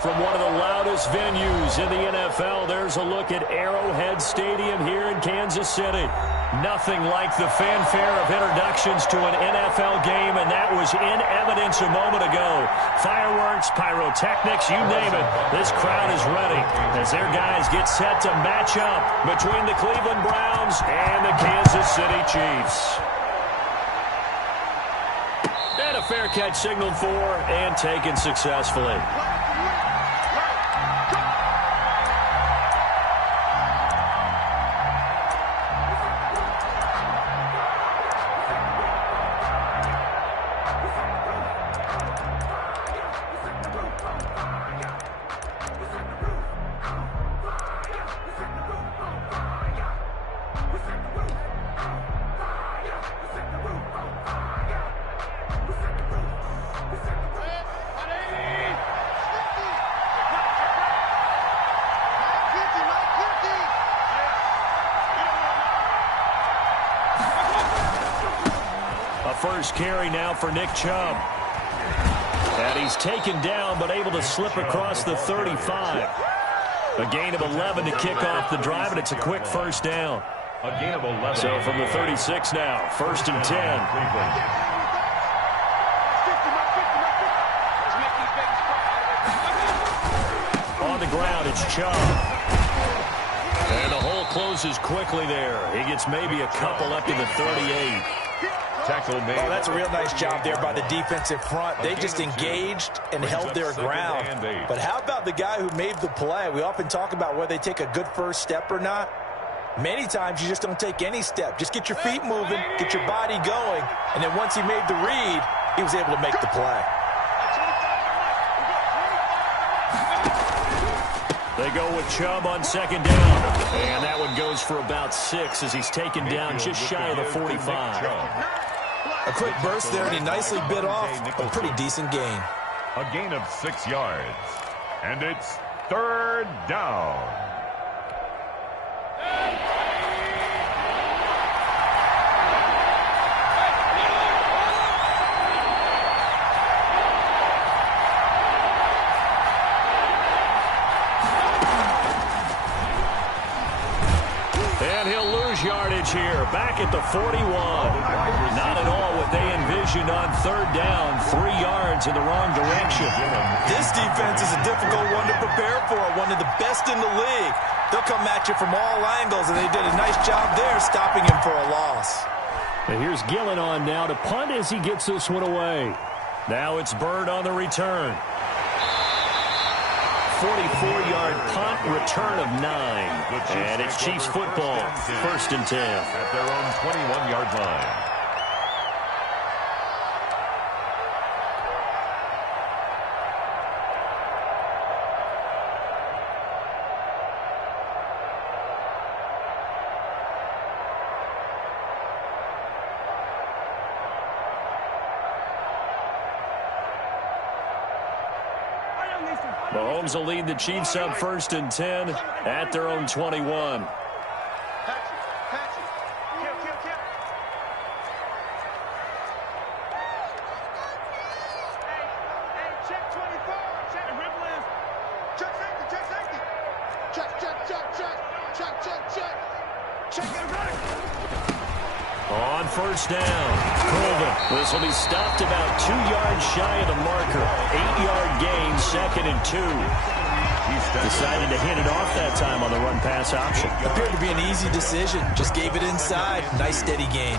From one of the loudest venues in the NFL, there's a look at Arrowhead Stadium here in Kansas City. Nothing like the fanfare of introductions to an NFL game, and that was in evidence a moment ago. Fireworks, pyrotechnics, you name it. This crowd is ready as their guys get set to match up between the Cleveland Browns and the Kansas City Chiefs. And a fair catch signaled for and taken successfully. First carry now for Nick Chubb. And he's taken down but able to slip across the 35. A gain of 11 to kick off the drive, and it's a quick first down. A gain of 11. So from the 36 now, 1st and 10. On the ground, it's Chubb. And the hole closes quickly there. He gets maybe a couple up to the 38. Tackle made. Oh, that's a real nice job there by the defensive front. They just engaged and held their ground. But how about the guy who made the play? We often talk about whether they take a good first step or not. Many times you just don't take any step. Just get your feet moving, get your body going, and then once he made the read, he was able to make the play. They go with Chubb on 2nd down. And that one goes for about 6 as he's taken down just shy of the 45. A quick burst there, and he nicely bit off a pretty decent gain. A gain of 6 yards. And it's 3rd down. Yardage here, back at the 41. Not at all what they envisioned on 3rd down, 3 yards in the wrong direction. This defense is a difficult one to prepare for, one of the best in the league. They'll come at you from all angles, and they did a nice job there stopping him for a loss. And here's Gillen on now to punt as he gets this one away. Now it's Bird on the return. 44-yard punt, return of 9. And it's Chiefs football, 1st and 10. At their own 21-yard line. Mahomes will lead the Chiefs up 1st and 10 at their own 21. On 1st down, Colvin. This will be stopped about 2 yards shy of the marker. 8-yard gain, 2nd and 2. He's decided to hand it off that time on the run-pass option. Appeared to be an easy decision. Just gave it inside. Nice steady gain.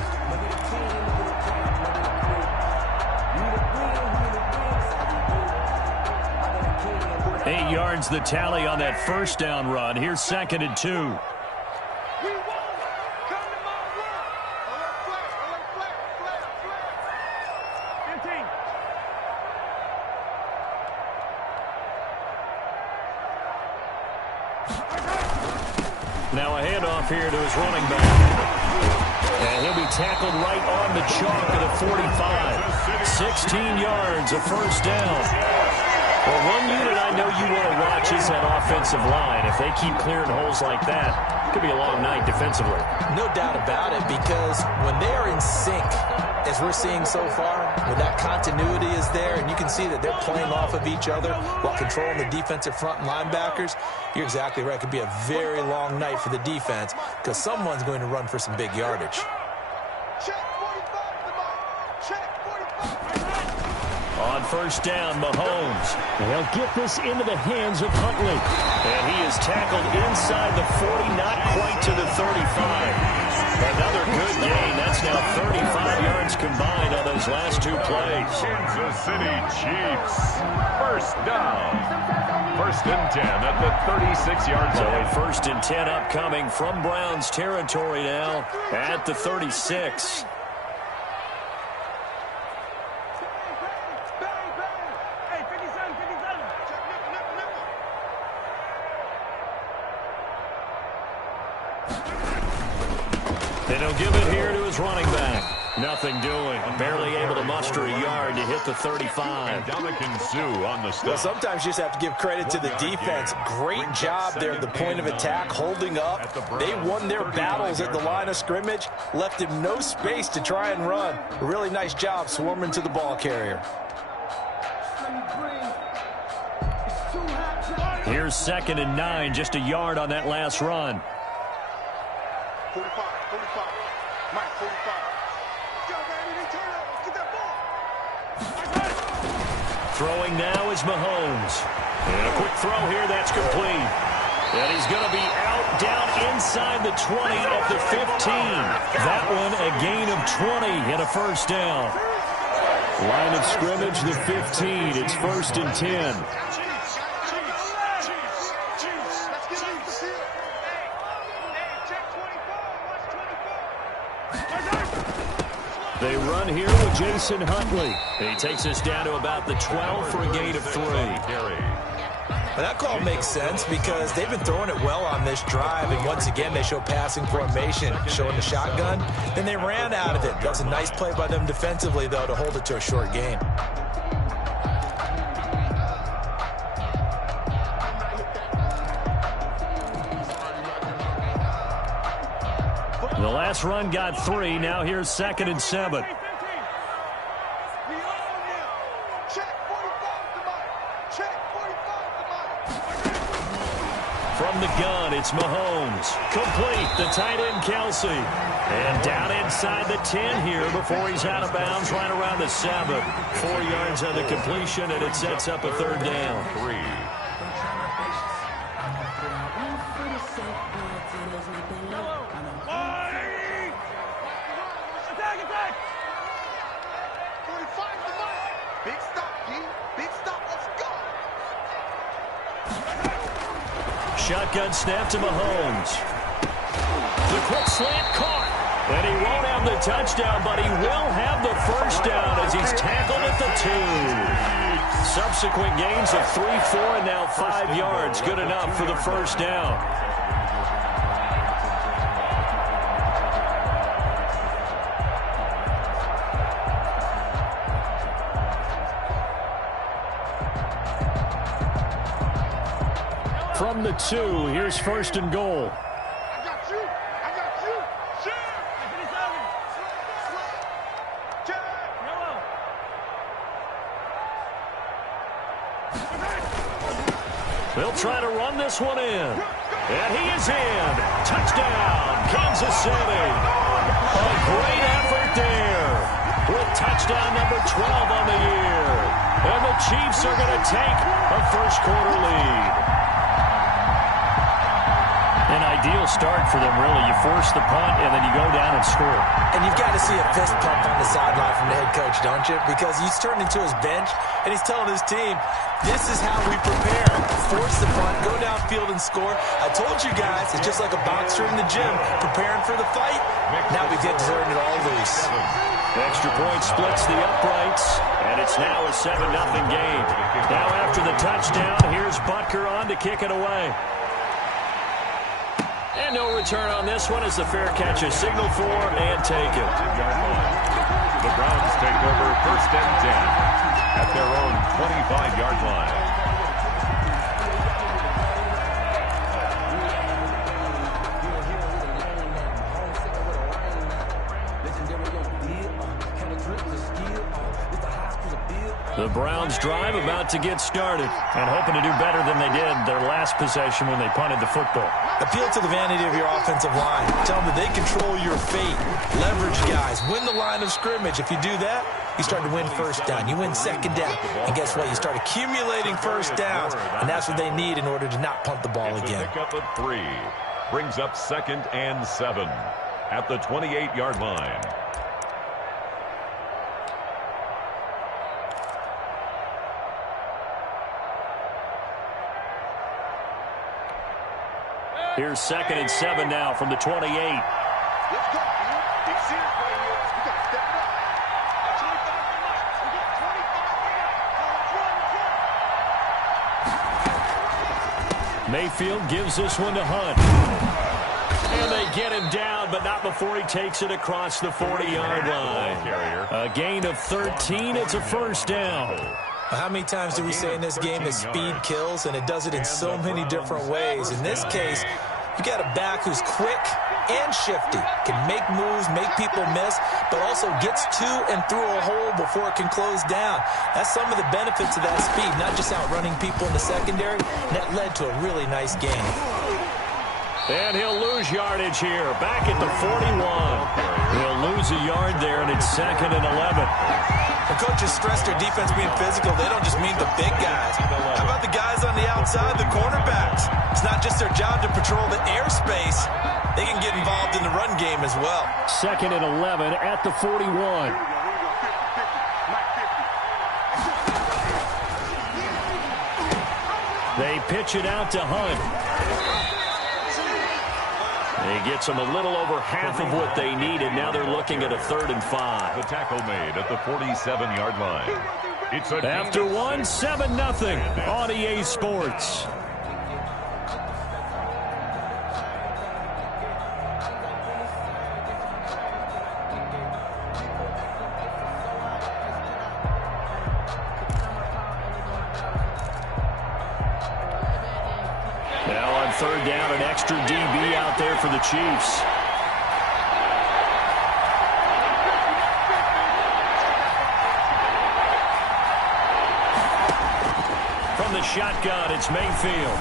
Eight yards the tally on that 1st down run. Here's 2nd and 2. Now a handoff here to his running back. And he'll be tackled right on the chalk of the 45. 16 yards, a 1st down. Well, one unit I know you want to watch is that offensive line. If they keep clearing holes like that, it could be a long night defensively. No doubt about it, because when they are in sync, as we're seeing so far, when that continuity is there and you can see that they're playing off of each other while controlling the defensive front and linebackers, you're exactly right. It could be a very long night for the defense because someone's going to run for some big yardage. On first down, Mahomes. They'll get this into the hands of Huntley. And he is tackled inside the 40, not quite to the 35. Another good gain. That's now 35 yards combined on those last two plays. Kansas City Chiefs. First down. First and 10 at the 36-yard line. So first and 10 upcoming from Browns territory now at the 36. And he'll give it here to his running back. Nothing doing. Barely able to muster a yard to hit the 35. On the well, sometimes you just have to give credit to the defense. Great job there at the point of attack, holding up. They won their battles at the line of scrimmage, left him no space to try and run. A really nice job swarming to the ball carrier. Here's 2nd and 9, just a yard on that last run. 45, 45. Mike, 45. Go, baby, they turn up. Get that ball. Throwing now is Mahomes. And a quick throw here, that's complete. And he's going to be out down inside the 20 at the 15. That one a gain of 20 and a first down. Line of scrimmage, the 15. It's 1st and 10. They run here with Jason Huntley. He takes us down to about the 12 for a gain of 3. Well, that call makes sense because they've been throwing it well on this drive, and once again they show passing formation, showing the shotgun. Then they ran out of it. That was a nice play by them defensively, though, to hold it to a short gain. The last run got 3. Now here's 2nd and 7. From the gun, it's Mahomes. Complete, the tight end, Kelsey. And down inside the 10 here before he's out of bounds, right around the 7. 4 yards on the completion, and it sets up a 3rd down. 3. Shotgun snap to Mahomes. The quick slant caught. And he won't have the touchdown, but he will have the first down as he's tackled at the 2. Subsequent gains of 3, 4, and now 5 yards. Good enough for the first down. From the 2, here's 1st and goal. I got you. I got you. Sure. They'll try to run this one in. And he is in. Touchdown, Kansas City. A great effort there with touchdown number 12 on the year. And the Chiefs are going to take a first-quarter lead. An ideal start for them, really. You force the punt, and then you go down and score. And you've got to see a fist pump on the sideline from the head coach, don't you? Because he's turned into his bench, and he's telling his team, this is how we prepare. Force the punt, go downfield and score. I told you guys, it's just like a boxer in the gym, preparing for the fight. Now we get to turn it all loose. Extra point splits the uprights, and it's now a 7-0 game. Now after the touchdown, here's Butker on to kick it away. And no return on this one as the fair catch is signaled for and taken. The Browns take over 1st and 10 at their own 25-yard line. The Browns drive about to get started and hoping to do better than they did their last possession when they punted the football. Appeal to the vanity of your offensive line. Tell them that they control your fate. Leverage guys. Win the line of scrimmage. If you do that, you start to win first down. You win second down. And guess what? You start accumulating first downs. And that's what they need in order to not punt the ball again. Pickup of 3. Brings up 2nd and 7 at the 28-yard line. Here's 2nd and 7 now from the 28. Let's go, man. Big serious right here. We got to step it up. At 25 miles. We got 25. Mayfield gives this one to Hunt. And they get him down, but not before he takes it across the 40-yard line. A gain of 13. It's a first down. How many times do we say in this game that speed kills, and it does it in so many different ways? In this case, you got a back who's quick and shifty, can make moves, make people miss, but also gets to and through a hole before it can close down. That's some of the benefits of that speed, not just outrunning people in the secondary. That led to a really nice game. And he'll lose yardage here, back at the 41. He'll lose a yard there, and it's 2nd and 11. When coaches stress their defense being physical, they don't just mean the big guys. How about the guys on the outside, the cornerbacks? It's not just their job to patrol the airspace. They can get involved in the run game as well. 2nd and 11 at the 41. They pitch it out to Hunt. He gets them a little over half of what they needed. Now they're looking at a 3rd and 5. The tackle made at the 47-yard line. It's a After 1, 7-0 on EA Sports. Now on 3rd down, an extra DB out there for the Chiefs. From the shotgun, it's Mayfield.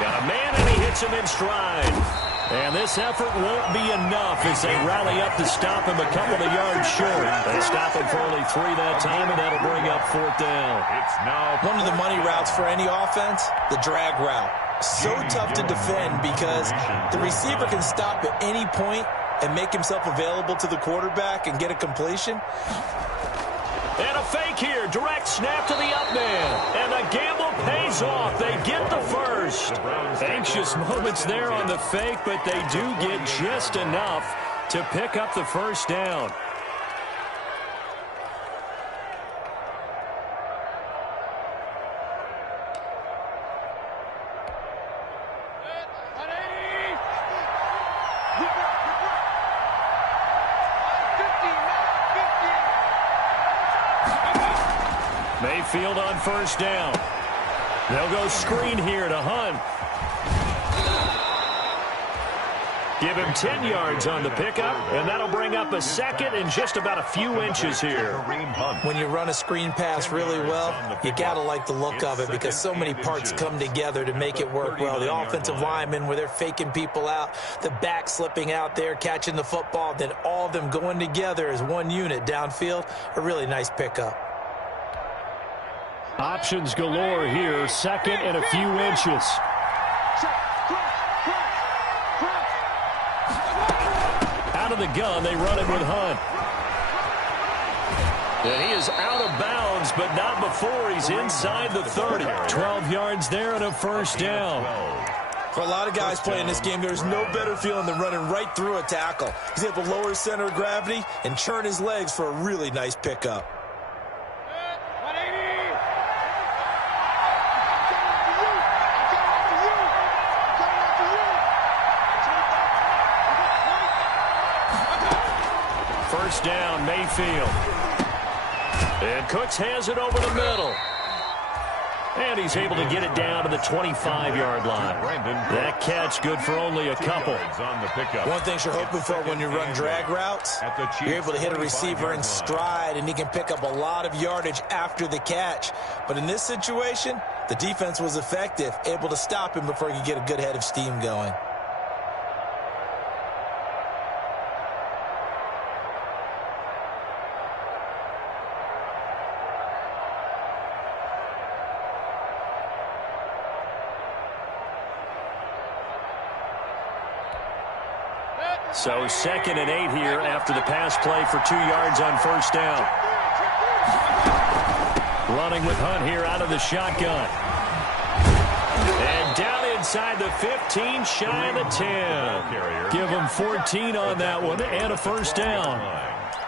Got a man, and he hits him in stride. And this effort won't be enough as they rally up to stop him a couple of yards short. They stop him for only 3 that time, and that'll bring up 4th down. It's now one of the money routes for any offense, the drag route. So tough to defend because the receiver can stop at any point and make himself available to the quarterback and get a completion. And a fake here. Direct snap to the up man. And the gamble pays off. They get the first. Anxious moments there on the fake, but they do get just enough to pick up the first down. Mayfield on 1st down. They'll go screen here to Hunt. Give him 10 yards on the pickup, and that'll bring up a 2nd and just about a few inches here. When you run a screen pass really well, you got to like the look of it because so many parts come together to make it work well. The offensive linemen, where they're faking people out, the back slipping out there, catching the football, then all of them going together as one unit downfield. A really nice pickup. Options galore here, 2nd and a few inches. Out of the gun, they run it with Hunt. And he is out of bounds, but not before he's inside the 30. 12 yards there and a first down. For a lot of guys playing this game, there's no better feeling than running right through a tackle. He's able to lower his center of gravity and churn his legs for a really nice pickup. First down, Mayfield. And Cooks has it over the middle. And he's able to get it down to the 25-yard line. That catch good for only a couple. One thing you're hoping for when you run drag routes, you're able to hit a receiver in stride, and he can pick up a lot of yardage after the catch. But in this situation, the defense was effective, able to stop him before he could get a good head of steam going. So 2nd and 8 here after the pass play for 2 yards on first down. Running with Hunt here out of the shotgun. And down inside the 15, shy of the 10. Give him 14 on that one and a first down.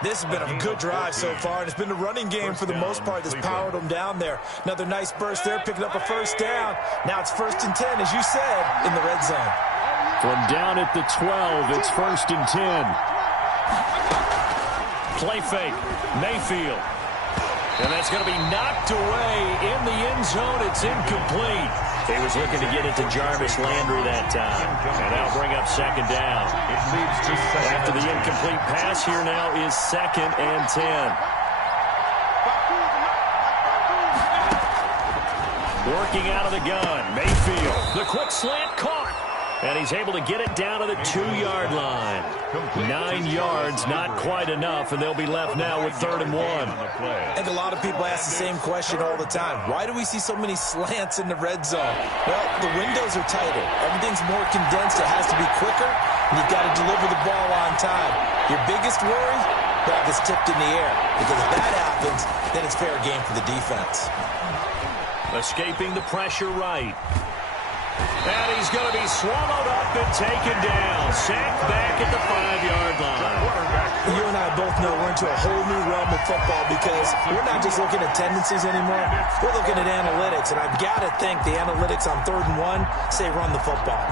This has been a good drive so far, and it's been the running game for the most part that's powered them down there. Another nice burst there, picking up a first down. Now it's 1st and 10, as you said, in the red zone. From down at the 12, it's 1st and 10. Play fake, Mayfield. And that's going to be knocked away in the end zone. It's incomplete. He was looking to get it to Jarvis Landry that time. And that'll bring up 2nd down. After the incomplete pass, here now is 2nd and 10. Working out of the gun, Mayfield. The quick slant caught. And he's able to get it down to the 2-yard line. 9 yards, not quite enough, and they'll be left now with 3rd and 1. I think a lot of people ask the same question all the time. Why do we see so many slants in the red zone? Well, the windows are tighter. Everything's more condensed. It has to be quicker, and you've got to deliver the ball on time. Your biggest worry? Ball gets tipped in the air. Because if that happens, then it's fair game for the defense. Escaping the pressure right. And he's going to be swallowed up and taken down. Sacked back at the 5-yard line. You and I both know we're into a whole new realm of football because we're not just looking at tendencies anymore. We're looking at analytics, and I've got to think the analytics on 3rd and 1 say run the football.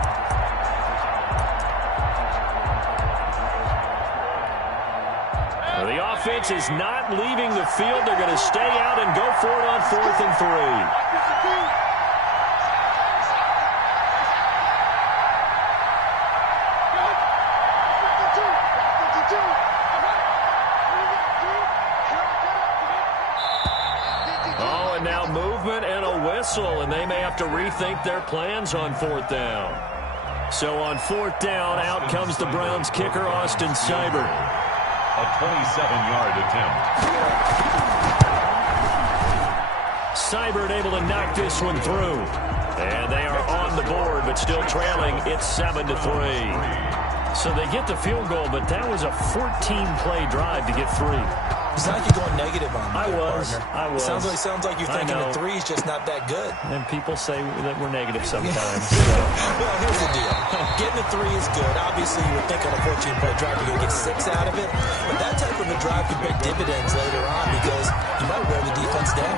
Well, the offense is not leaving the field. They're going to stay out and go for it on 4th and 3. And they may have to rethink their plans on 4th down. So on 4th down, out comes the Browns kicker, Austin Seibert. A 27-yard attempt. Seibert able to knock this one through. And they are on the board, but still trailing. It's 7-3. So they get the field goal, but that was a 14-play drive to get 3. It's not like you're going negative on me, I was. Sounds like you're thinking the 3 is just not that good. And people say that we're negative sometimes. Well, here's the deal. Getting the 3 is good. Obviously, you would think on a 14-play drive you're going to get 6 out of it. But that type of a drive can pay dividends later on because you might wear the defense down.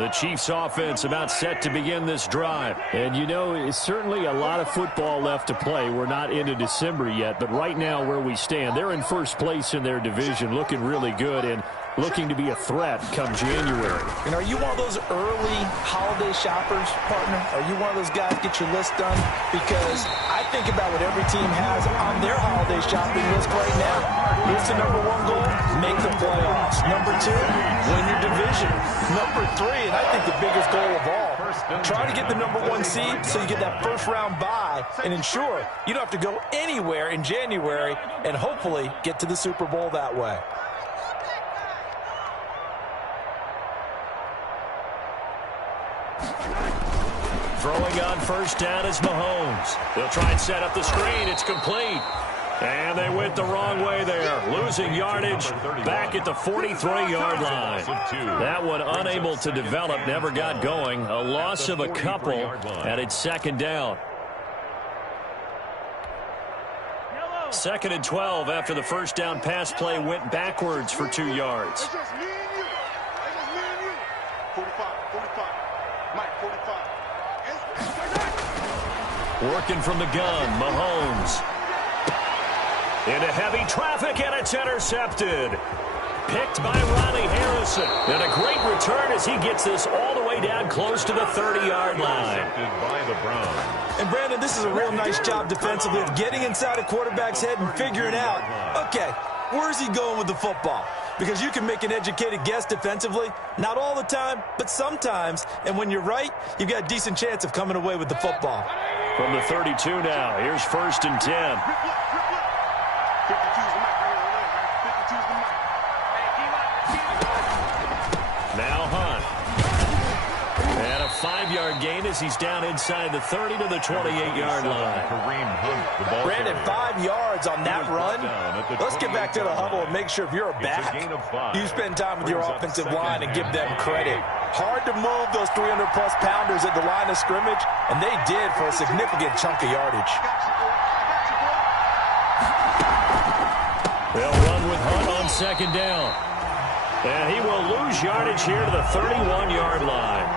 The Chiefs offense about set to begin this drive. And you know, it's certainly a lot of football left to play. We're not into December yet, but right now where we stand, they're in first place in their division, looking really good and looking to be a threat come January. And are you one of those early holiday shoppers, partner? Are you one of those guys get your list done? Because I think about what every team has on their holiday shopping list right now. Here's the number 1 goal, make the playoffs. Number 2, win your division. Number 3, and I think the biggest goal of all, try to get the number 1 seed so you get that first-round bye and ensure you don't have to go anywhere in January and hopefully get to the Super Bowl that way. Throwing on first down is Mahomes. They'll try and set up the screen. It's complete. And they went the wrong way there. Losing yardage back at the 43-yard line. That one unable to develop, never got going. A loss of a couple, and it's 2nd down. 2nd and 12 after the first down pass play went backwards for 2 yards. Working from the gun, Mahomes. Into heavy traffic, and it's intercepted. Picked by Riley Harrison. And a great return as he gets this all the way down close to the 30-yard line. By the Browns. And, Brandon, this is a real nice job defensively of getting inside a quarterback's head and figuring out, okay, where's he going with the football? Because you can make an educated guess defensively, not all the time, but sometimes. And when you're right, you've got a decent chance of coming away with the football. From the 32 now, here's 1st and 10. Now Hunt. And a 5-yard gain as he's down inside the 30 to the 28-yard line. Brandon, 5 yards on that run. Let's get back to the huddle and make sure if you're a back, you spend time with your offensive line and give them credit. Hard to move those 300-plus pounders at the line of scrimmage, and they did for a significant chunk of yardage. They'll run with Hunt on 2nd down. And he will lose yardage here to the 31-yard line.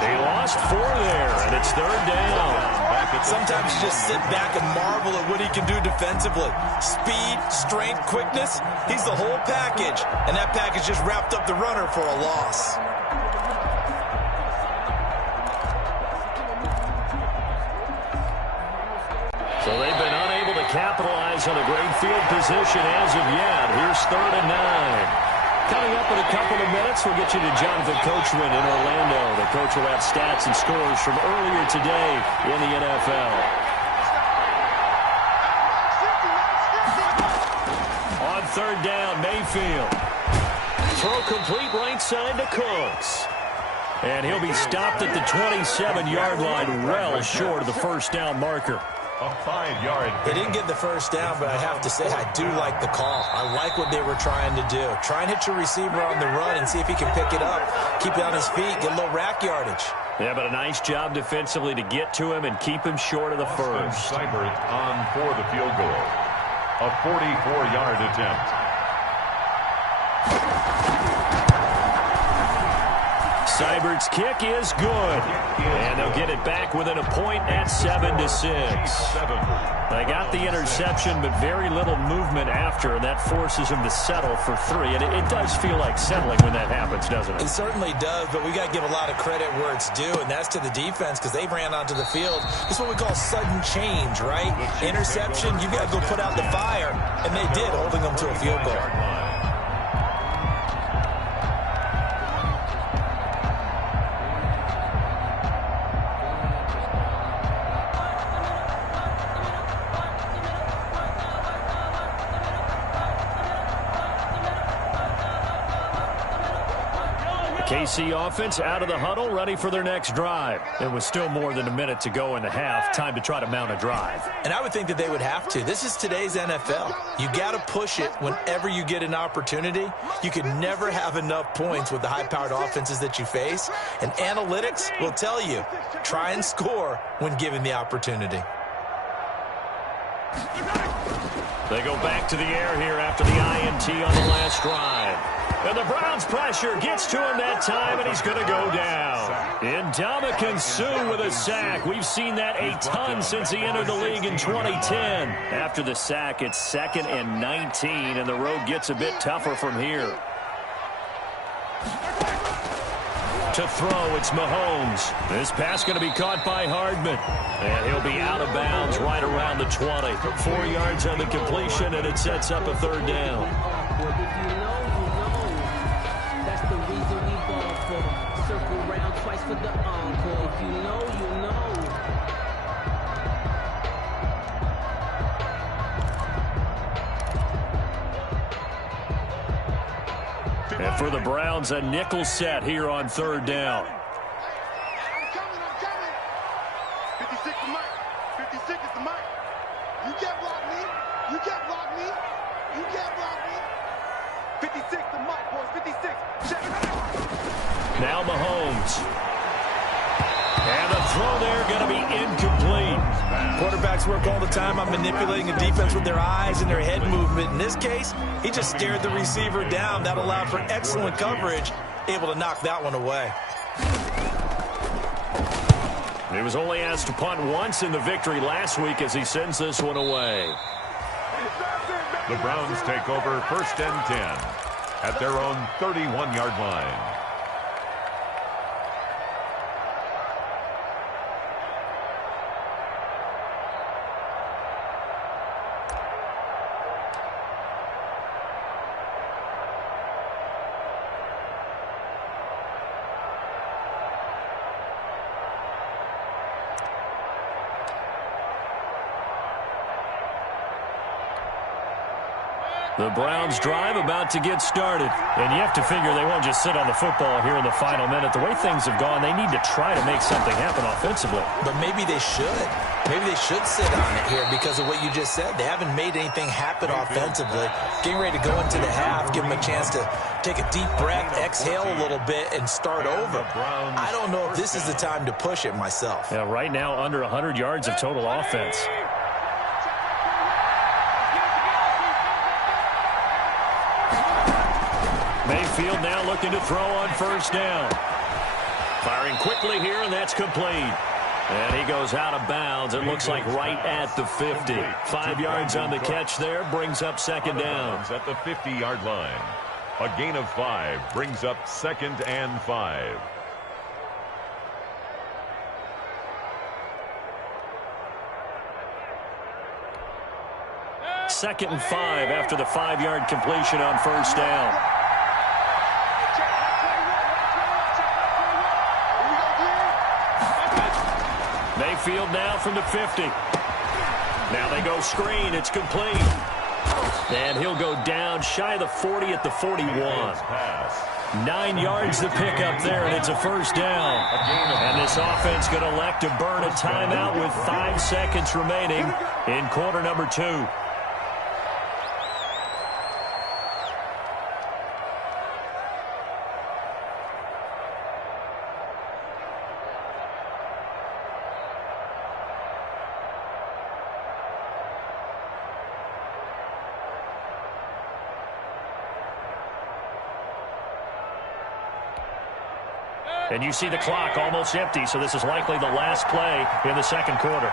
They lost 4 there, and it's 3rd down. Sometimes you just sit back and marvel at what he can do defensively. Speed, strength, quickness, he's the whole package. And that package just wrapped up the runner for a loss. So they've been unable to capitalize on a great field position as of yet. Here's 3rd and 9. Coming up in a couple of minutes, we'll get you to Jonathan Coachman in Orlando. The coach will have stats and scores from earlier today in the NFL. On 3rd down, Mayfield. Throw complete right side to Cooks. And he'll be stopped at the 27-yard line, well short of the 1st down marker. A 5-yard. They didn't get the 1st down, but I have to say I do like the call. I like what they were trying to do. Try and hit your receiver on the run and see if he can pick it up. Keep it on his feet, get a little rack yardage. Yeah, but a nice job defensively to get to him and keep him short of the 1st. Seibert on for the field goal. A 44-yard attempt. Seibert's kick is good. And they'll get it back within a point at 7-6. They got the interception, but very little movement after, and that forces them to settle for 3. And it does feel like settling when that happens, doesn't it? It certainly does, but we got to give a lot of credit where it's due, and that's to the defense because they ran onto the field. It's what we call sudden change, right? Interception, you got to go put out the fire, and they did, holding them to a field goal. KC offense out of the huddle, ready for their next drive. And with still more than a minute to go in the half, time to try to mount a drive. And I would think that they would have to. This is today's NFL. You got to push it whenever you get an opportunity. You can never have enough points with the high-powered offenses that you face. And analytics will tell you, try and score when given the opportunity. They go back to the air here after the INT on the last drive. And the Browns pressure gets to him that time, and he's going to go down. Ndamukong Suh with a sack. We've seen that a ton since he entered the league in 2010. After the sack, it's 2nd and 19, and the road gets a bit tougher from here. To throw, it's Mahomes. This pass going to be caught by Hardman. And he'll be out of bounds right around the 20. 4 yards on the completion, and it sets up a 3rd down. And for the Browns, a nickel set here on 3rd down. I'm coming. 56 is Mike. 56 is the Mike. You can't block me. You can't block me. You can't block me. 56 the Mike, boys. 56. Check it out. Now Mahomes. And the throw there going to be incomplete. Quarterbacks work all the time on manipulating a defense with their eyes and their head movement. In this case, he just stared the receiver down. That allowed for excellent coverage, able to knock that one away. He was only asked to punt once in the victory last week as he sends this one away. The Browns take over 1st and 10 at their own 31-yard line. The Browns drive about to get started. And you have to figure they won't just sit on the football here in the final minute. The way things have gone, they need to try to make something happen offensively. But maybe they should. Maybe they should sit on it here because of what you just said. They haven't made anything happen offensively. Getting ready to go into the half, give them a chance to take a deep breath, exhale a little bit, and start over. I don't know if this is the time to push it myself. Yeah, right now under 100 yards of total offense. Mayfield now looking to throw on 1st down. Firing quickly here, and that's complete. And he goes out of bounds. It looks like right at the 50. 5 yards on the catch there, brings up 2nd down. At the 50-yard line. A gain of 5 brings up 2nd and 5. Second and 5 after the 5-yard completion on 1st down. Mayfield now from the 50. Now they go screen. It's complete. And he'll go down shy of the 40 at the 41. 9 yards to pick up there, and it's a 1st down. And this offense going to elect to burn a timeout with 5 seconds remaining in quarter number 2. And you see the clock almost empty, so this is likely the last play in the 2nd quarter.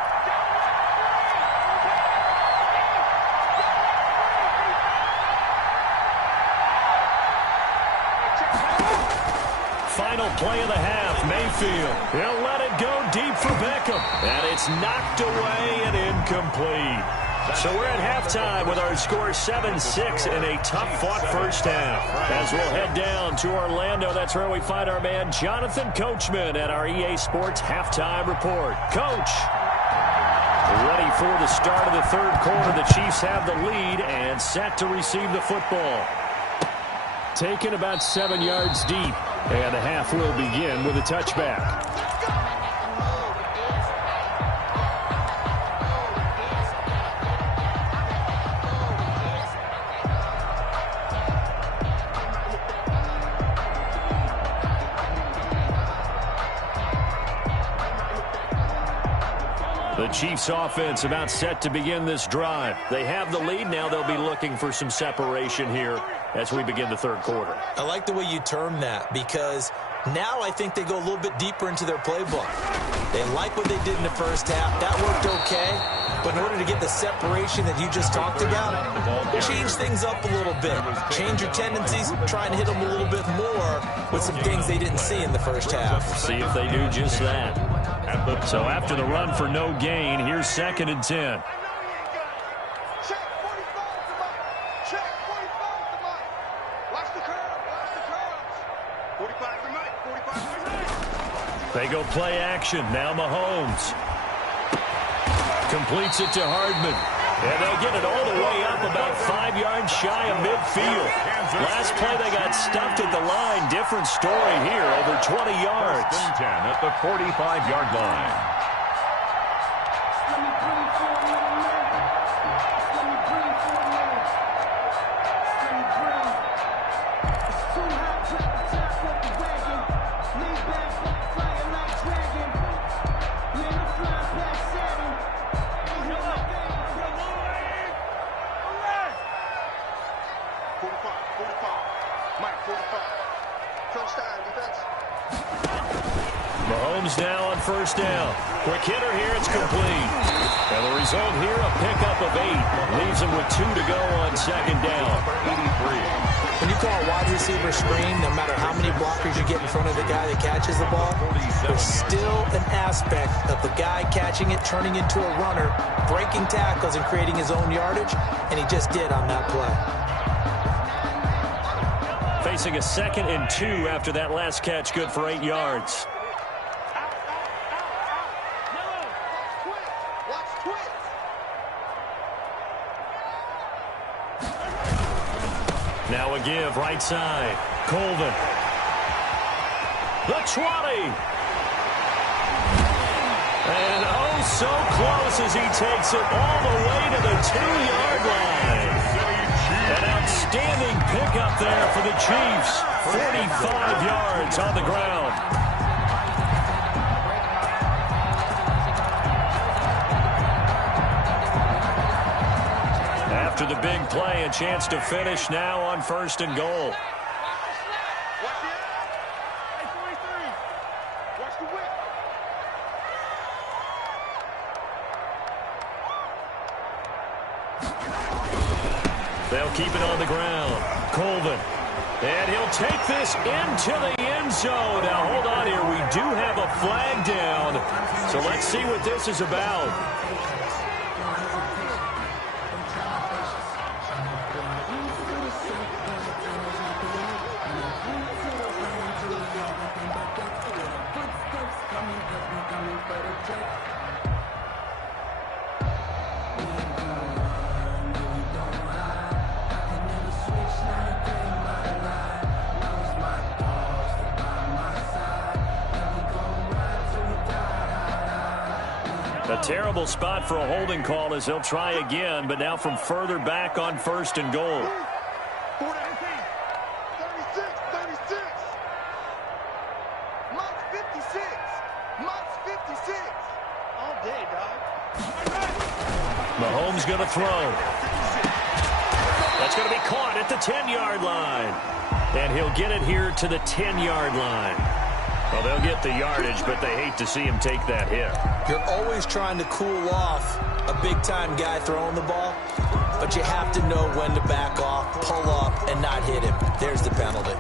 Final play of the half, Mayfield. He'll let it go deep for Beckham. And it's knocked away and incomplete. So we're at halftime with our score 7-6 in a tough-fought 1st half. As we'll head down to Orlando, that's where we find our man Jonathan Coachman at our EA Sports Halftime Report. Coach, ready for the start of the 3rd quarter. The Chiefs have the lead and set to receive the football. Taken about 7 yards deep, and the half will begin with a touchback. The Chiefs offense about set to begin this drive. They have the lead. Now they'll be looking for some separation here as we begin the 3rd quarter. I like the way you term that because now I think they go a little bit deeper into their playbook. They like what they did in the 1st half. That worked okay. But in order to get the separation that you just talked about, change things up a little bit. Change your tendencies. Try and hit them a little bit more with some things they didn't see in the 1st half. See if they do just that. So after the run for no gain, here's 2nd and 10. They go play action. Now Mahomes completes it to Hardman. And they'll get it all the way up about 5 yards shy of midfield. Last play they got stuffed at the line. Different story here, over 20 yards. 10 at the 45-yard line. Mahomes now on first down. Quick hitter here, it's complete. And the result here, a pickup of 8. Leaves him with 2 to go on second down. 83. When you call a wide receiver screen, no matter how many blockers you get in front of the guy that catches the ball, there's still an aspect of the guy catching it, turning into a runner, breaking tackles and creating his own yardage, and he just did on that play. Facing a 2nd and 2 after that last catch, good for 8 yards. Now a give, right side. Colvin. The 20. And oh, so close as he takes it all the way to the 2-yard line. An outstanding pickup there for the Chiefs. 45 yards on the ground. After the big play, a chance to finish now on 1st and goal. They'll keep it on the ground. Colvin. And he'll take this into the end zone. Now, hold on here. We do have a flag down. So let's see what this is about. A terrible spot for a holding call as they'll try again, but now from further back on 1st and goal. 36. Mike's 56. Mike's 56. All day, dog. Mahomes going to throw. That's going to be caught at the 10-yard line. And he'll get it here to the 10-yard line. Well, they'll get the yardage, but they hate to see him take that hit. You're always trying to cool off a big-time guy throwing the ball, but you have to know when to back off, pull up, and not hit him. There's the penalty.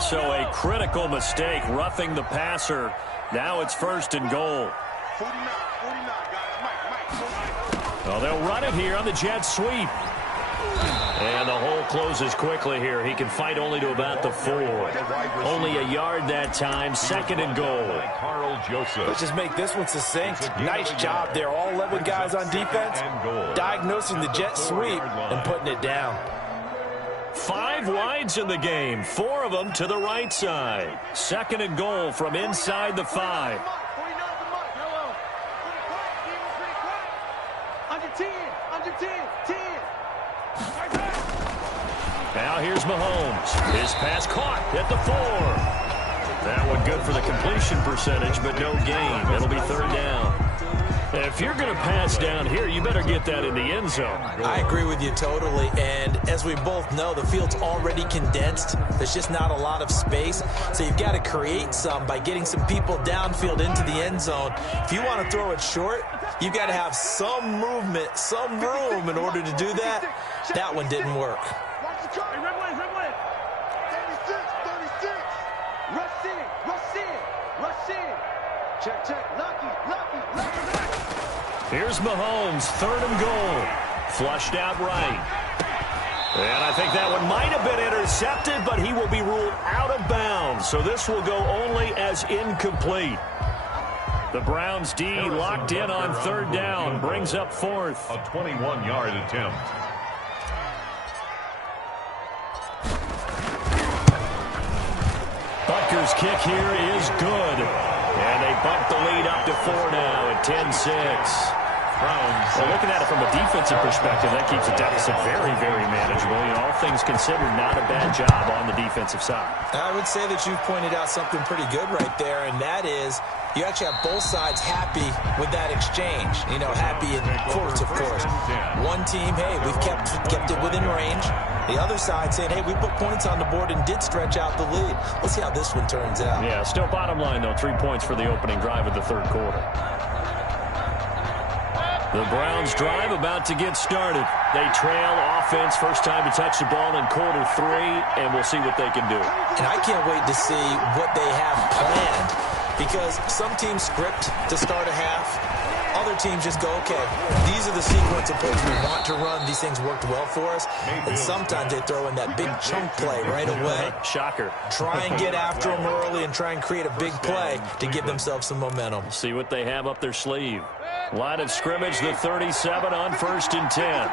So a critical mistake, roughing the passer. Now it's 1st and goal. 49, guys. Mike. Well, they'll run it here on the jet sweep. And the hole closes quickly here. He can fight only to about the 4. Only a yard that time. 2nd and goal. Let's just make this one succinct. Nice job there. All 11 guys on defense diagnosing the jet sweep and putting it down. 5 wides in the game. 4 of them to the right side. 2nd and goal from inside the 5. Now here's Mahomes. His pass caught at the 4. That one good for the completion percentage, but no gain. It'll be 3rd down. If you're going to pass down here, you better get that in the end zone. I agree with you totally, and as we both know, the field's already condensed. There's just not a lot of space, so you've got to create some by getting some people downfield into the end zone. If you want to throw it short, you've got to have some movement, some room in order to do that. That one didn't work. Hey, red line. 36. Rush in. Check. Lucky. Here's Mahomes, 3rd and goal. Flushed out right. And I think that one might have been intercepted, but he will be ruled out of bounds. So this will go only as incomplete. The Browns D locked in on 3rd down, brings up 4th. A 21-yard attempt. Butker's kick here is good. And they bump the lead up to 4 now at 10-6. Well, looking at it from a defensive perspective, that keeps the deficit very, very manageable. You know, all things considered, not a bad job on the defensive side. I would say that you've pointed out something pretty good right there, and that is you actually have both sides happy with that exchange. You know, happy in quotes, of course. One team, hey, we've kept it within range. The other side saying, hey, we put points on the board and did stretch out the lead. Let's see how this one turns out. Yeah, still bottom line, though, 3 points for the opening drive of the third quarter. The Browns drive about to get started. They trail offense, first time to touch the ball in quarter 3, and we'll see what they can do. And I can't wait to see what they have planned, because some teams script to start a half. Other teams just go, okay, these are the sequence of plays we want to run. These things worked well for us. And sometimes they throw in that big chunk play right away. Shocker. Try and get after them early and try and create a big play to give themselves some momentum. See what they have up their sleeve. Line of scrimmage, the 37 on 1st and 10.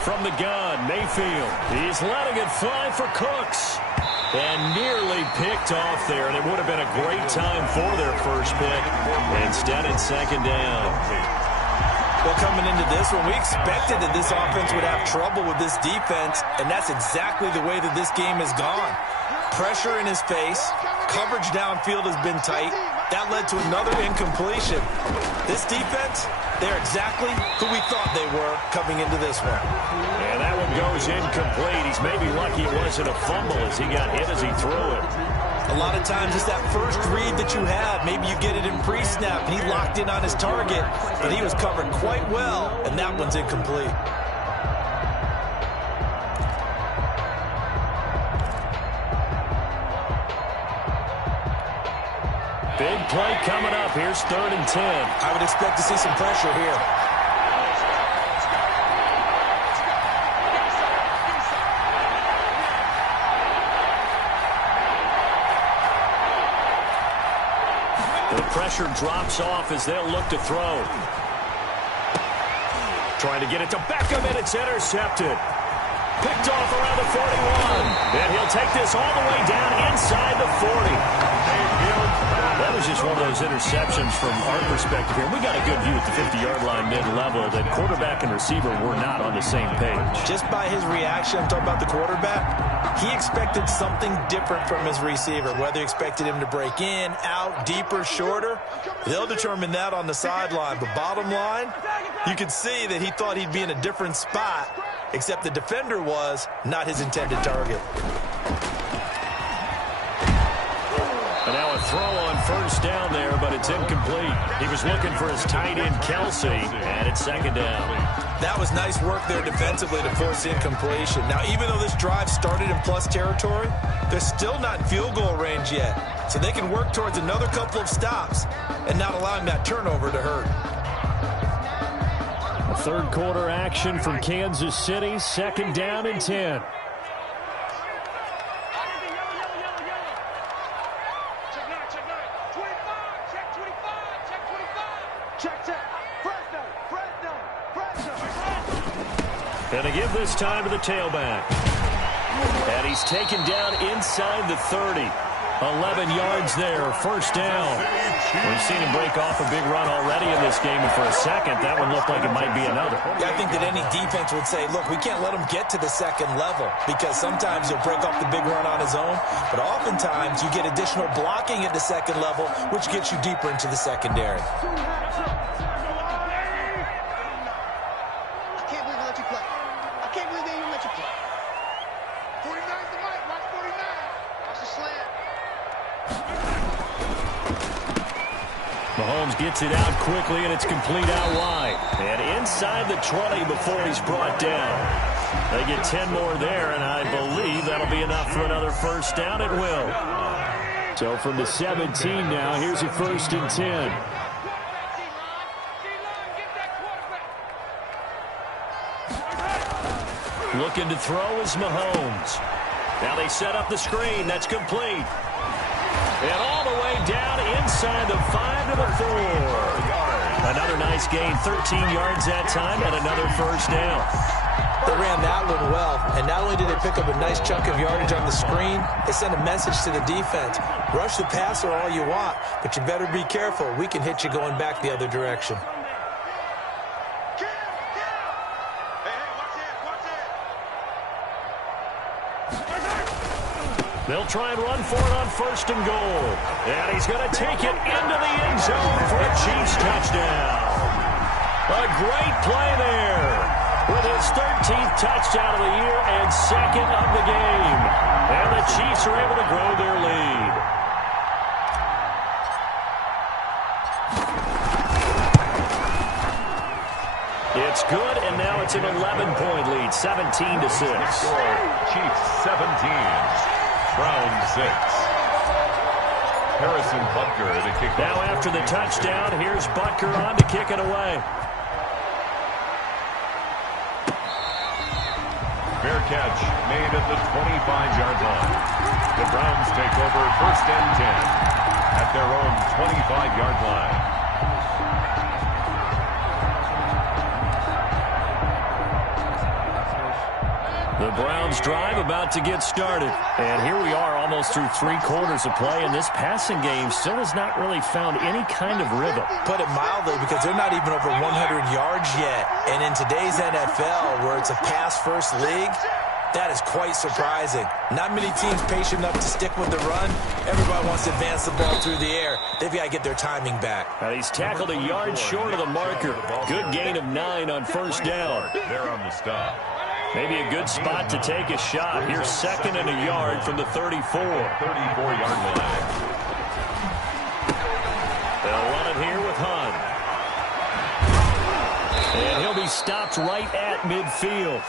From the gun, Mayfield. He's letting it fly for Cooks. And nearly picked off there, and it would have been a great time for their first pick. Instead, it's second down. Well, coming into this one, we expected that this offense would have trouble with this defense, and that's exactly the way that this game has gone. Pressure in his face. Coverage downfield has been tight. That led to another incompletion. This defense, they're exactly who we thought they were coming into this one. And that one goes incomplete. He's maybe lucky it wasn't a fumble as he got hit as he threw it. A lot of times it's that first read that you have. Maybe you get it in pre-snap, and he locked in on his target, but he was covered quite well, and that one's incomplete. Big play coming up. Here's 3rd and 10. I would expect to see some pressure here. The pressure drops off as they'll look to throw. Trying to get it to Beckham, and it's intercepted. Picked off around the 41. And he'll take this all the way down inside the 40. That was just one of those interceptions from our perspective here. We got a good view at the 50-yard line mid-level that quarterback and receiver were not on the same page. Just by his reaction, I'm talking about the quarterback, he expected something different from his receiver, whether he expected him to break in, out, deeper, shorter. They'll determine that on the sideline. But bottom line, you could see that he thought he'd be in a different spot, except the defender was not his intended target. And now a throw on 1st down there, but it's incomplete. He was looking for his tight end, Kelsey, and it's 2nd down. That was nice work there defensively to force incompletion. Now, even though this drive started in plus territory, they're still not in field goal range yet. So they can work towards another couple of stops and not allowing that turnover to hurt. A third quarter action from Kansas City, 2nd down and 10. And they give this time to the tailback. And he's taken down inside the 30. 11 yards there, 1st down. We've seen him break off a big run already in this game, and for a second, that one looked like it might be another. Yeah, I think that any defense would say, look, we can't let him get to the 2nd level, because sometimes he'll break off the big run on his own, but oftentimes you get additional blocking at the 2nd level, which gets you deeper into the secondary. Mahomes gets it out quickly, and it's complete out wide. And inside the 20 before he's brought down. They get 10 more there, and I believe that'll be enough for another 1st down. It will. So from the 17 now, here's a 1st and 10. Looking to throw is Mahomes. Now they set up the screen. That's complete. And all the way down inside the 5 to the 4. Another nice gain, 13 yards that time, and another 1st down. They ran that one well, and not only did they pick up a nice chunk of yardage on the screen, they sent a message to the defense. Rush the passer all you want, but you better be careful. We can hit you going back the other direction. They'll try and run for it on 1st and goal. And he's going to take it into the end zone for a Chiefs touchdown. A great play there with his 13th touchdown of the year and 2nd of the game. And the Chiefs are able to grow their lead. It's good, and now it's an 11-point lead, 17-6. Chiefs 17, Browns 6. Harrison Butker to kick. Now after the touchdown, here's Butker on to kick it away. Fair catch made at the 25-yard line. The Browns take over 1st and 10 at their own 25-yard line. The Browns drive about to get started. And here we are almost through 3 quarters of play, and this passing game still has not really found any kind of rhythm. Put it mildly, because they're not even over 100 yards yet. And in today's NFL, where it's a pass-first league, that is quite surprising. Not many teams patient enough to stick with the run. Everybody wants to advance the ball through the air. They've got to get their timing back. Now he's tackled a yard short of the marker. Good gain of 9 on 1st down. They're on the stop. Maybe a good spot to take a shot. Here's 2nd and a yard from the 34. 34-yard line. They'll run it here with Hunt. And he'll be stopped right at midfield.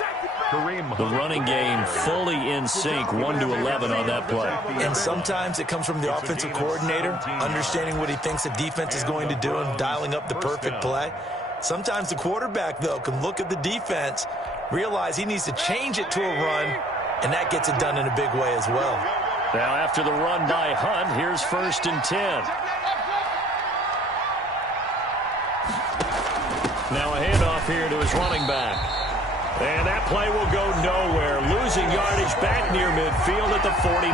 The running game fully in sync, 1-11 on that play. And sometimes it comes from the offensive coordinator, understanding what he thinks the defense is going to do and dialing up the perfect play. Sometimes the quarterback, though, can look at the defense, realize he needs to change it to a run, and that gets it done in a big way as well. Now after the run by Hunt, here's 1st and 10. Now a handoff here to his running back. And that play will go nowhere. Losing yardage back near midfield at the 49.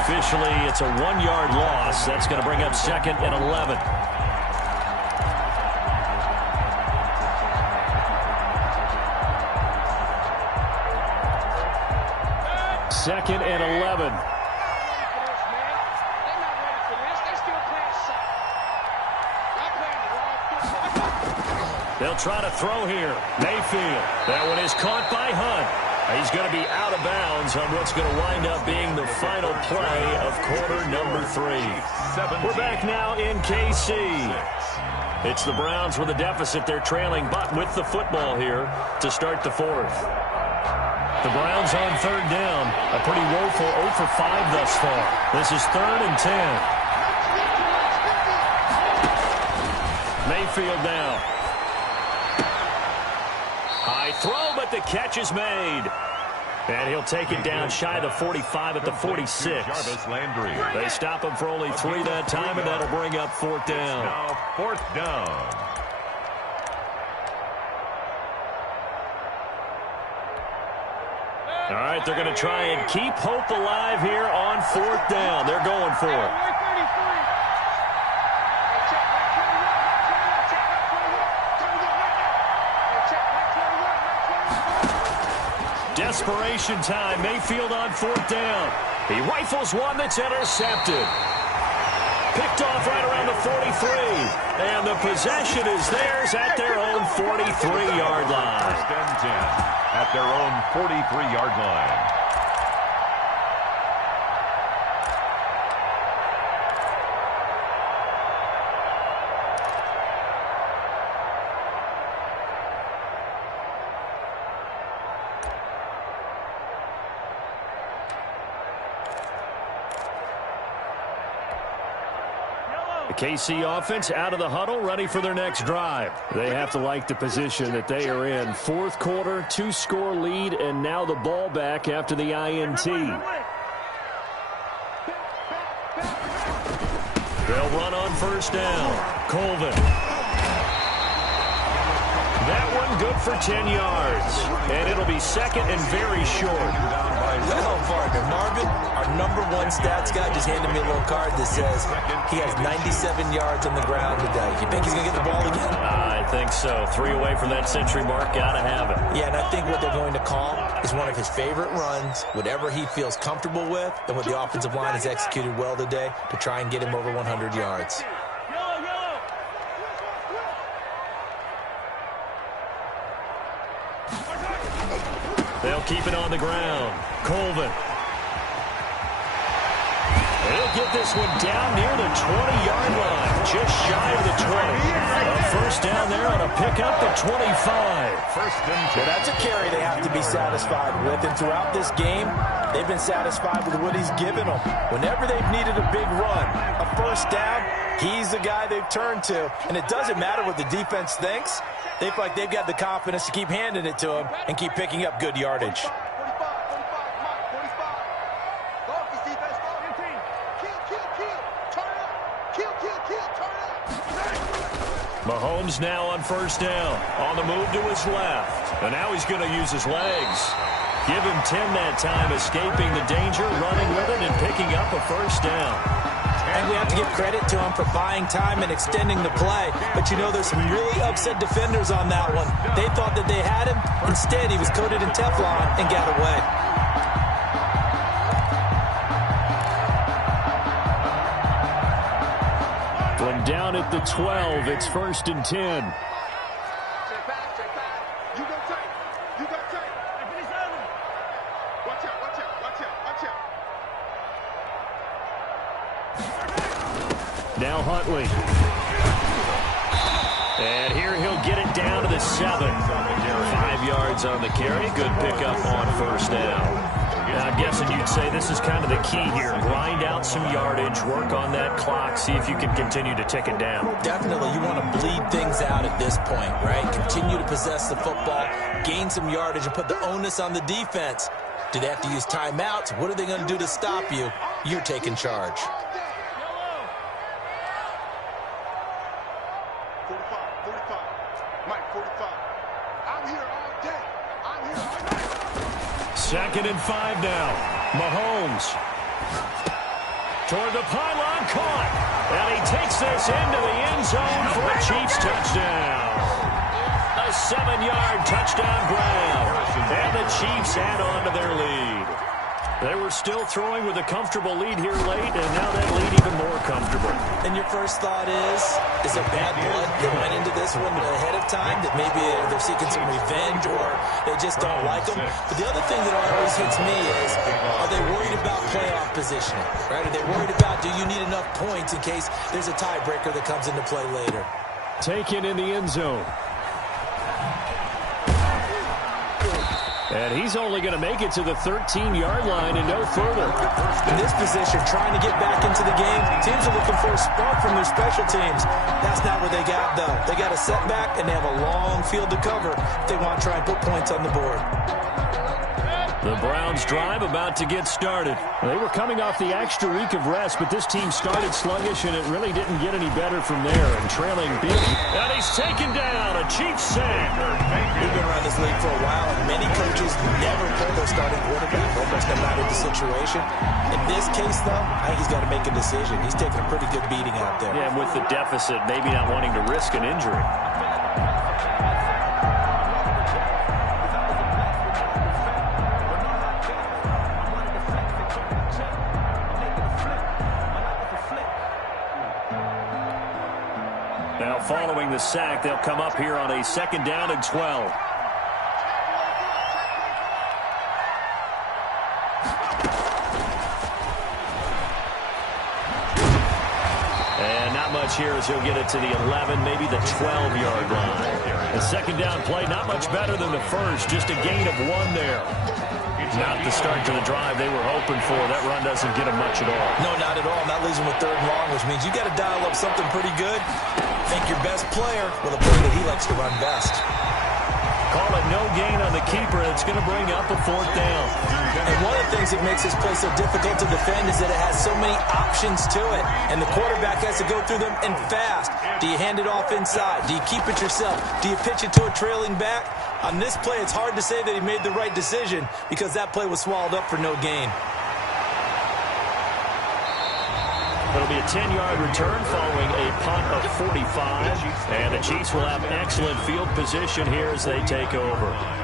Officially, it's a 1-yard loss. That's going to bring up 2nd and 11. Second and 11. They'll try to throw here. Mayfield. That one is caught by Hunt. He's going to be out of bounds on what's going to wind up being the final play of quarter number 3. We're back now in KC. It's the Browns with a deficit. They're trailing, but with the football here to start the 4th. The Browns on 3rd down. A pretty woeful 0 for 5 thus far. This is 3rd and 10. Mayfield down. High throw, but the catch is made. And he'll take it down shy of the 45 at the 46. They stop him for only 3 that time, and that'll bring up 4th down. Now 4th down. All right, they're going to try and keep hope alive here on 4th down. They're going for it. Desperation time. Mayfield on 4th down. He rifles one that's intercepted. Picked off right around the 43. And the possession is theirs at their own 43-yard line. 1st and 10 at their own 43-yard line. The KC offense out of the huddle, ready for their next drive. They have to like the position that they are in. 4th quarter, 2-score lead, and now the ball back after the INT. They'll run on 1st down. Colvin. That one good for 10 yards. And it'll be second and very short. Well, partner, Marvin, our #1 stats guy just handed me a little card that says he has 97 yards on the ground today. You think he's going to get the ball again? I think so. 3 away from that century mark. Got to have it. Yeah, and I think what they're going to call is one of his favorite runs, whatever he feels comfortable with, and what the offensive line has executed well today to try and get him over 100 yards. They'll keep it on the ground. Colvin. He'll get this one down near the 20-yard line, just shy of the 20. A first down there on a pickup at 25. Well, that's a carry they have to be satisfied with, and throughout this game, they've been satisfied with what he's given them. Whenever they've needed a big run, a first down, he's the guy they've turned to, and it doesn't matter what the defense thinks. They feel like they've got the confidence to keep handing it to him and keep picking up good yardage. Mahomes now on first down. On the move to his left. And now he's going to use his legs. Give him 10 that time, escaping the danger, running with it, and picking up a first down. And we have to give credit to him for buying time and extending the play. But you know, there's some really upset defenders on that one. They thought that they had him. Instead, he was coated in Teflon and got away. From down at the 12, it's first and 10. Now Huntley. And here he'll get it down to the 7. 5 yards on the carry. Good pickup on first down. Now, I'm guessing you'd say this is kind of the key here. Grind out some yardage, work on that clock, see if you can continue to tick it down. Definitely. You want to bleed things out at this point, right? Continue to possess the football, gain some yardage, and put the onus on the defense. Do they have to use timeouts? What are they going to do to stop you? You're taking charge. 45. Mike, 45. I'm here all day. I'm here all night. Second and 5 now. Mahomes. Toward the pylon, caught. And he takes this into the end zone for a Chiefs touchdown. A 7-yard touchdown grab. And the Chiefs add on to their lead. They were still throwing with a comfortable lead here late, and now that lead even more comfortable. And your first thought is there bad blood that went into this one ahead of time, that maybe they're seeking some revenge or they just don't like them? But the other thing that always hits me is, are they worried about playoff positioning? Right? Are they worried about, do you need enough points in case there's a tiebreaker that comes into play later? Taken in the end zone. And he's only going to make it to the 13-yard line and no further. In this position, trying to get back into the game, teams are looking for a spark from their special teams. That's not what they got, though. They got a setback, and they have a long field to cover if they want to try and put points on the board. The Browns' drive about to get started. They were coming off the extra week of rest, but this team started sluggish, and it really didn't get any better from there. And trailing big. And he's taken down. A Chiefs sack. We've been around this league for a while, and many coaches never pull their starting quarterback, almost no matter the situation. In this case, though, I think he's got to make a decision. He's taking a pretty good beating out there. Yeah, and with the deficit, maybe not wanting to risk an injury. Now, following the sack, they'll come up here on a second down and 12. And not much here as he'll get it to the 11, maybe the 12-yard line. The second down play, not much better than the first, just a gain of 1 there. Not the start to the drive they were hoping for. That run doesn't get them much at all. No, not at all. And that leaves them with 3rd and long, which means you got to dial up something pretty good. Think your best player with a play that he likes to run best. Call it no gain on the keeper. It's going to bring up a 4th down. And one of the things that makes this play so difficult to defend is that it has so many options to it. And the quarterback has to go through them and fast. Do you hand it off inside? Do you keep it yourself? Do you pitch it to a trailing back? On this play, it's hard to say that he made the right decision because that play was swallowed up for no gain. It'll be a 10-yard return following a punt of 45. And the Chiefs will have excellent field position here as they take over.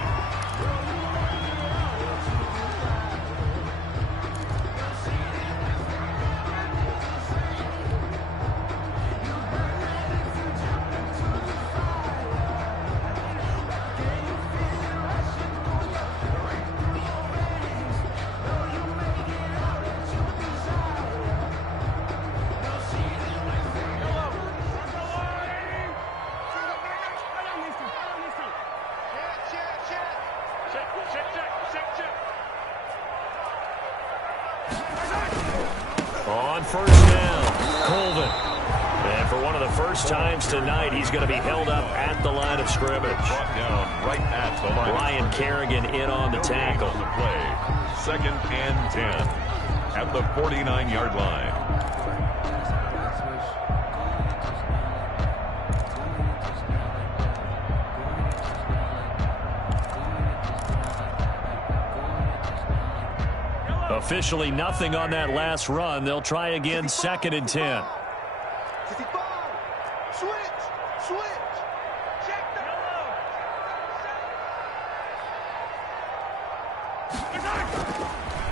On 1st down, Colvin. And for one of the first times tonight, he's going to be held up at the line of scrimmage. Brought down right at the line. Ryan Kerrigan in on the tackle. On the play. 2nd and 10 at the 49-yard line. Officially nothing on that last run. They'll try again 2nd and 10.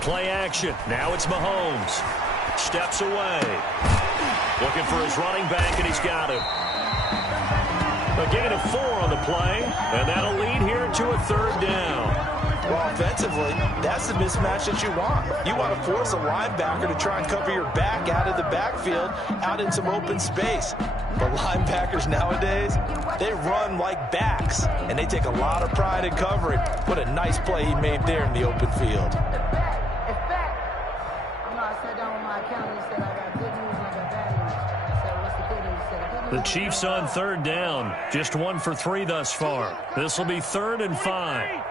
Play action. Now it's Mahomes. Steps away. Looking for his running back, and he's got him. A gain of 4 on the play, and that'll lead here to a 3rd down. Well, offensively, that's the mismatch that you want. You want to force a linebacker to try and cover your back out of the backfield, out in some open space. But linebackers nowadays, they run like backs, and they take a lot of pride in covering. What a nice play he made there in the open field. The Chiefs on 3rd down. Just 1 for 3 thus far. This will be 3rd and 5.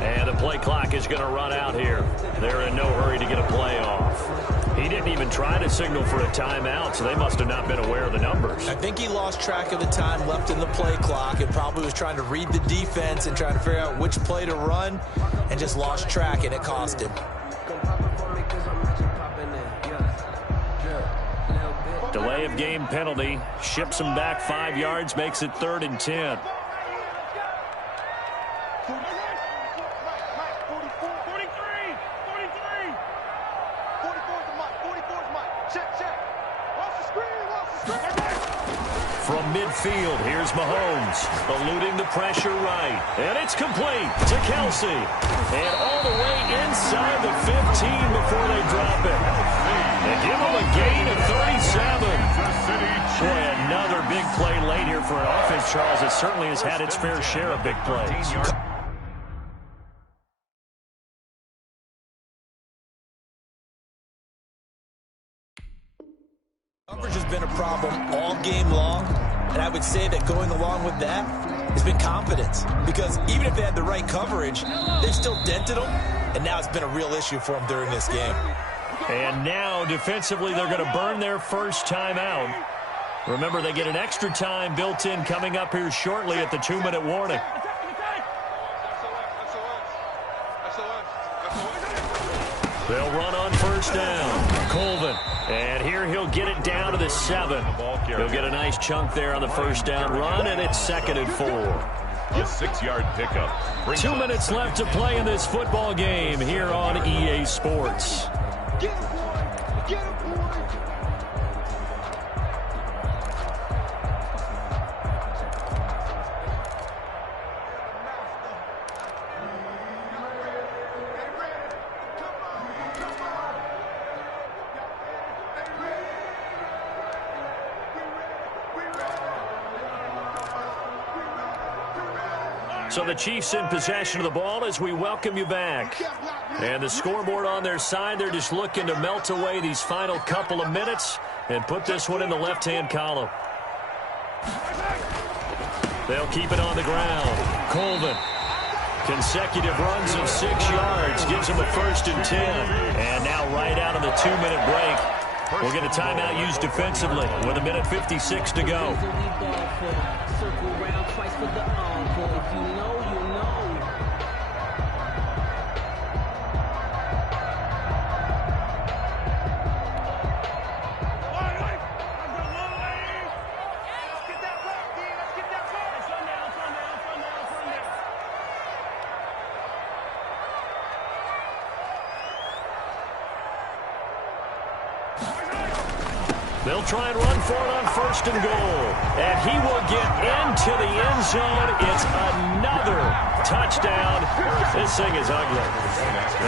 And the play clock is going to run out here. They're in no hurry to get a play off. He didn't even try to signal for a timeout, so they must have not been aware of the numbers. I think he lost track of the time left in the play clock and probably was trying to read the defense and trying to figure out which play to run and just lost track, and it cost him. Delay of game penalty. Ships him back 5 yards, makes it 3rd and 10. From midfield, here's Mahomes, eluding the pressure right. And it's complete to Kelsey. And all the way inside the 15 before they drop it. And give him a gain of 37. Boy, another big play late here for an offense, Charles. It certainly has had its fair share of big plays. Coverage has been a problem all game long, and I would say that going along with that has been confidence. Because even if they had the right coverage, they still dented them, and now it's been a real issue for them during this game. And now, defensively, they're going to burn their first time out. Remember, they get an extra time built in coming up here shortly at the 2-minute warning. They'll run on 1st down. Colvin. And here he'll get it down to the 7. He'll get a nice chunk there on the 1st down run, and it's 2nd and 4. A 6-yard pickup. 2 minutes left to play in this football game here on EA Sports. Get him, boy! Get him, boy! So the Chiefs in possession of the ball as we welcome you back. And the scoreboard on their side, they're just looking to melt away these final couple of minutes and put this one in the left-hand column. They'll keep it on the ground. Colvin. Consecutive runs of 6 yards gives them a 1st and 10. And now right out of the 2-minute break, we'll get a timeout used defensively with 1:56 to go. They'll try and run for it on 1st and goal. And he will get into the end zone. It's another touchdown. This thing is ugly.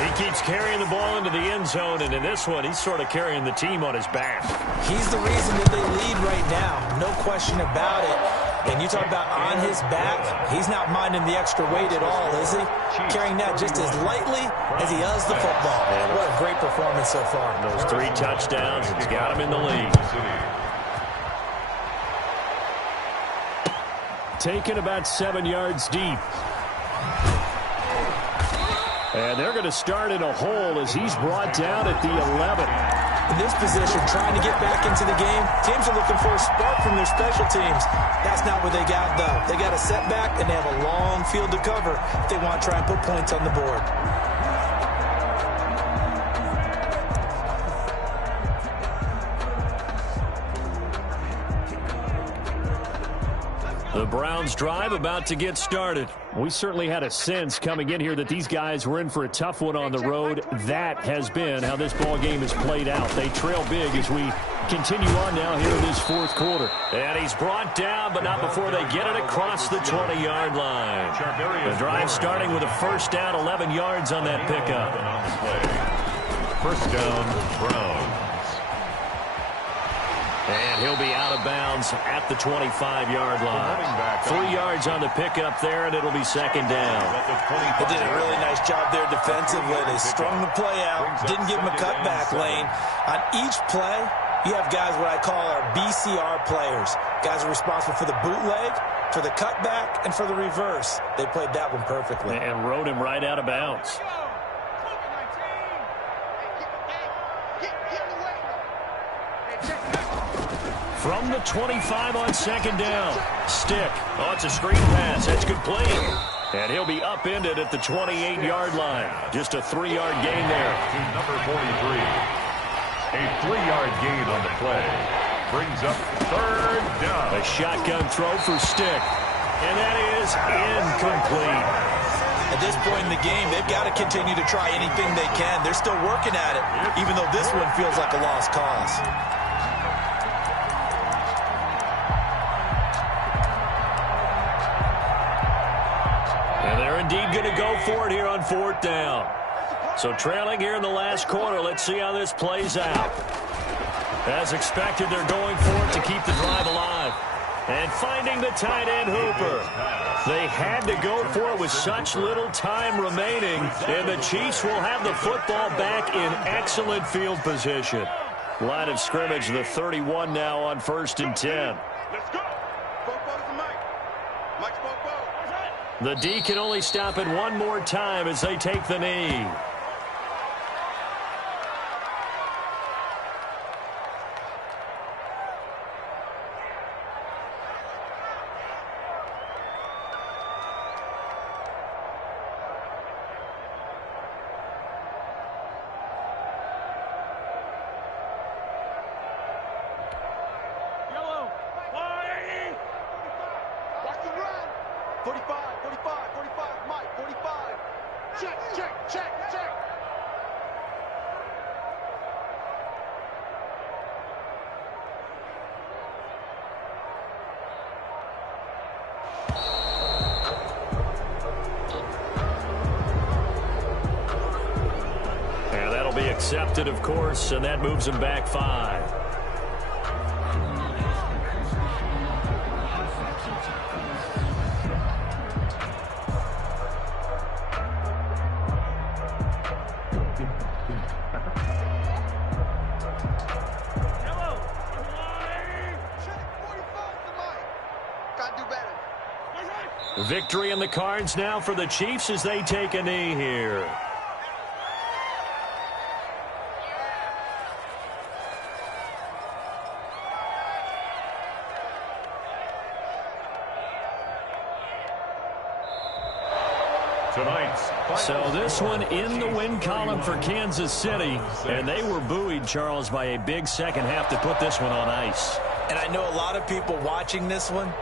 He keeps carrying the ball into the end zone, and in this one, he's sort of carrying the team on his back. He's the reason that they lead right now. No question about it. And you talk about on his back, he's not minding the extra weight at all, is he? Carrying that just as lightly as he does the football. What a great performance so far. Those 3 touchdowns, it's got him in the lead. Taken about 7 yards deep. And they're going to start in a hole as he's brought down at the 11. In this position, trying to get back into the game, teams are looking for a spark from their special teams. That's not what they got, though. They got a setback, and they have a long field to cover if they want to try and put points on the board. The Browns drive about to get started. We certainly had a sense coming in here that these guys were in for a tough one on the road. That has been how this ball game has played out. They trail big as we continue on now here in this 4th quarter. And he's brought down, but not before they get it across the 20-yard line. The drive starting with a 1st down, 11 yards on that pickup. 1st down, Browns. And he'll be out of bounds at the 25-yard line. 3 yards on the pickup there, and it'll be 2nd down. They did a really nice job there defensively. They strung the play out, didn't give him a cutback lane. On each play, you have guys what I call our BCR players. Guys are responsible for the bootleg, for the cutback, and for the reverse. They played that one perfectly. And rode him right out of bounds. From the 25 on 2nd down. Stick. Oh, it's a screen pass. That's complete. And he'll be upended at the 28-yard line. Just a 3-yard gain there. To number 43. A 3-yard gain on the play. Brings up 3rd down. A shotgun throw for Stick. And that is incomplete. At this point in the game, they've got to continue to try anything they can. They're still working at it, even though this one feels like a lost cause. And they're indeed going to go for it here on 4th down. So trailing here in the last quarter, let's see how this plays out. As expected, they're going for it to keep the drive alive. And finding the tight end Hooper. They had to go for it with such little time remaining. And the Chiefs will have the football back in excellent field position. Line of scrimmage, the 31 now on 1st and 10. Let's go. Mike's The D can only stop it one more time as they take the knee. Accepted, of course, and that moves him back 5. Victory in the cards now for the Chiefs as they take a knee here. So this one in the win column for Kansas City, and they were buoyed, Charles, by a big second half to put this one on ice. And I know a lot of people watching this one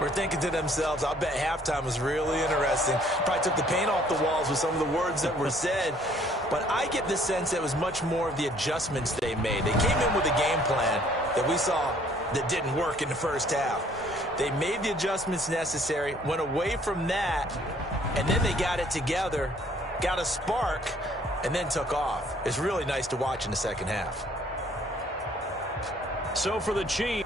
were thinking to themselves, I'll bet halftime was really interesting. Probably took the paint off the walls with some of the words that were said. But I get the sense that it was much more of the adjustments they made. They came in with a game plan that we saw that didn't work in the first half. They made the adjustments necessary, went away from that, and then they got it together, got a spark, and then took off. It's really nice to watch in the second half. So for the Chiefs,